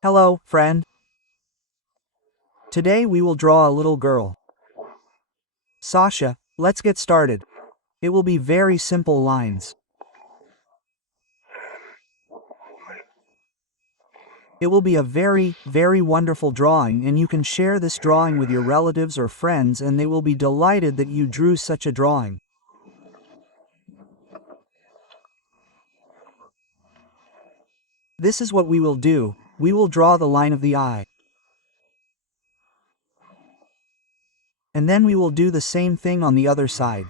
Hello, friend. Today we will draw a little girl. Sasha, let's get started. It will be very simple lines. It will be a very wonderful drawing, and you can share this drawing with your relatives or friends and they will be delighted that you drew such a drawing. This is what we will do. We will draw the line of the eye. And then we will do the same thing on the other side.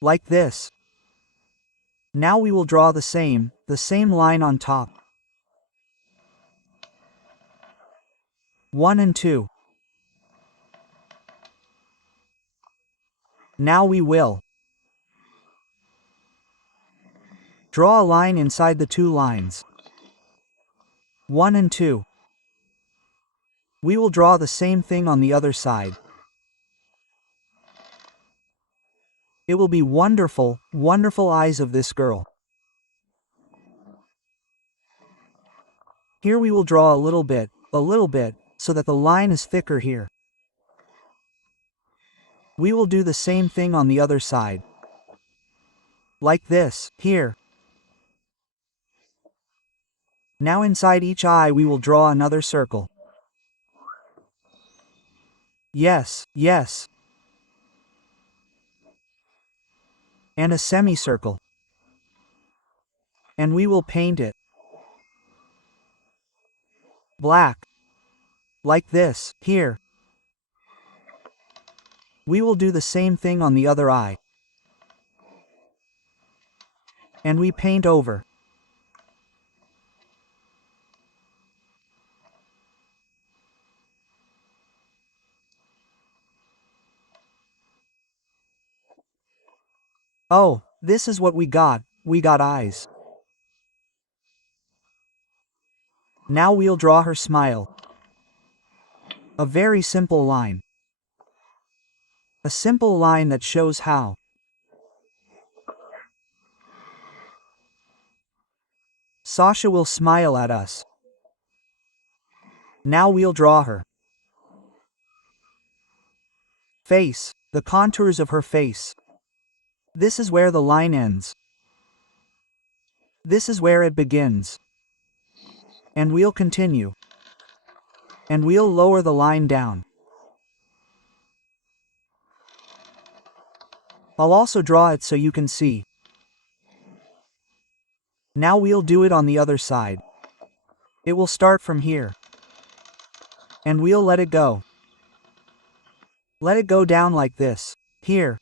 Like this. Now we will draw the same line on top. 1 and 2. Now we will draw a line inside the two lines. 1 and 2. We will draw the same thing on the other side. It will be wonderful eyes of this girl. Here we will draw a little bit, so that the line is thicker here. We will do the same thing on the other side. Like this, here. Now inside each eye we will draw another circle. Yes. And a semicircle. And we will paint it black. Like this, here. We will do the same thing on the other eye. And we paint over. Oh, this is what we got eyes. Now we'll draw her smile. A very simple line. A simple line that shows how. Sasha will smile at us. Now we'll draw her face, the contours of her face. This is where the line ends. This is where it begins. And we'll continue. And we'll lower the line down. I'll also draw it so you can see. Now we'll do it on the other side. It will start from here. And we'll let it go. Let it go down like this. Here.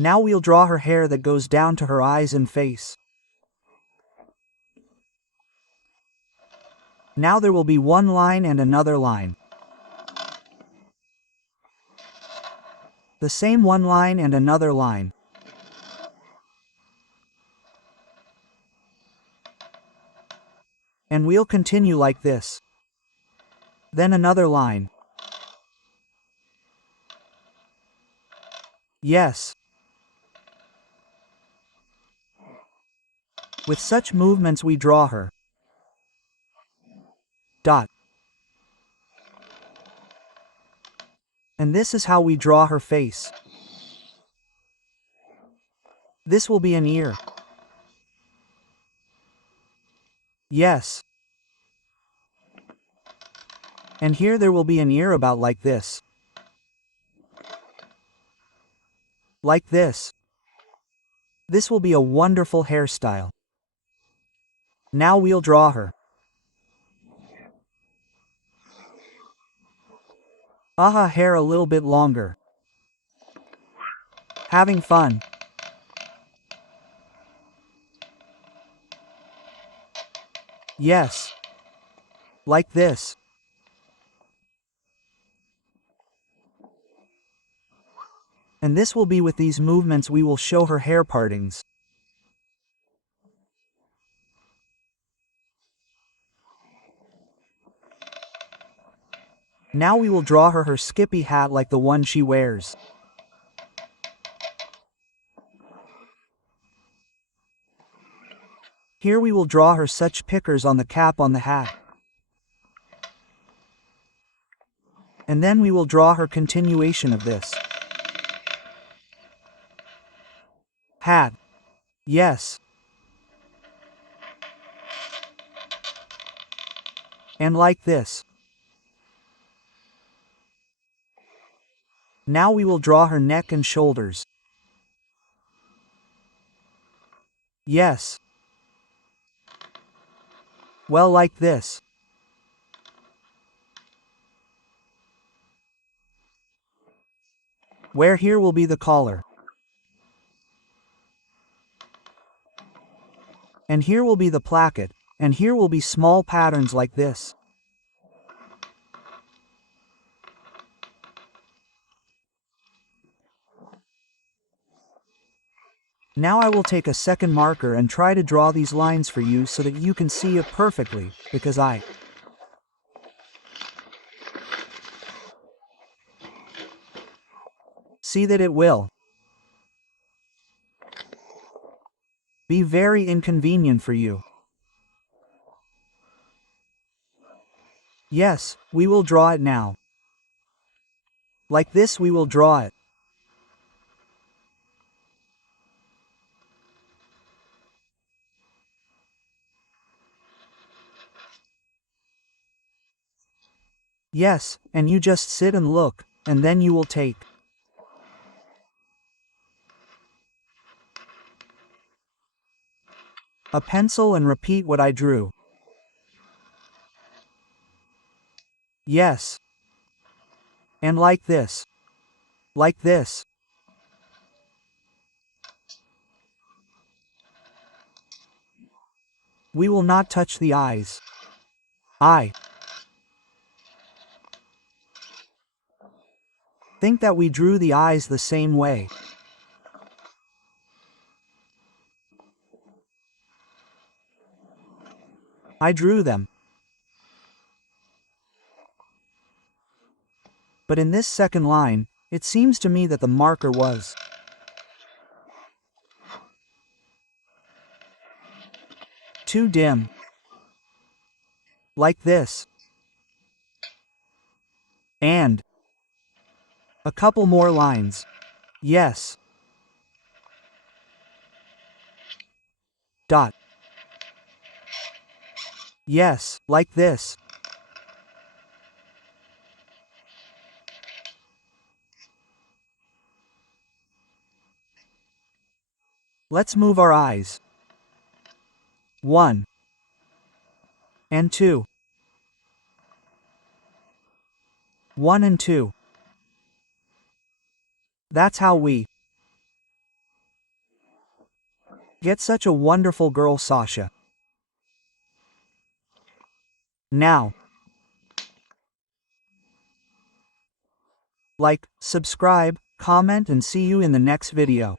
Now we'll draw her hair that goes down to her eyes and face. Now there will be one line and another line. The same one line and another line. And we'll continue like this. Then another line. Yes. With such movements we draw her. Dot. And this is how we draw her face. This will be an ear. Yes. And here there will be an ear about like this. Like this. This will be a wonderful hairstyle. Now we'll draw her. Aha, hair a little bit longer. Having fun. Yes. Like this. And this will be with these movements we will show her hair partings. Now we will draw her skippy hat like the one she wears. Here we will draw her such pickers on the cap on the hat. And then we will draw her continuation of this. Hat. Yes. And like this. Now we will draw her neck and shoulders. Yes. Well, like this. Where here will be the collar. And here will be the placket, and here will be small patterns like this. Now I will take a second marker and try to draw these lines for you so that you can see it perfectly, because I see that it will be very inconvenient for you. Yes, we will draw it now. Like this we will draw it. Yes, and you just sit and look, and then you will take a pencil and repeat what I drew. Yes. And like this. Like this. We will not touch the eyes. I think that we drew the eyes the same way. I drew them. But in this second line, it seems to me that the marker was too dim. Like this. And a couple more lines. Yes. Dot. Yes, like this. Let's move our eyes. 1 and 2. 1 and 2. That's how we get such a wonderful girl, Sasha. Now, like, subscribe, comment, and see you in the next video.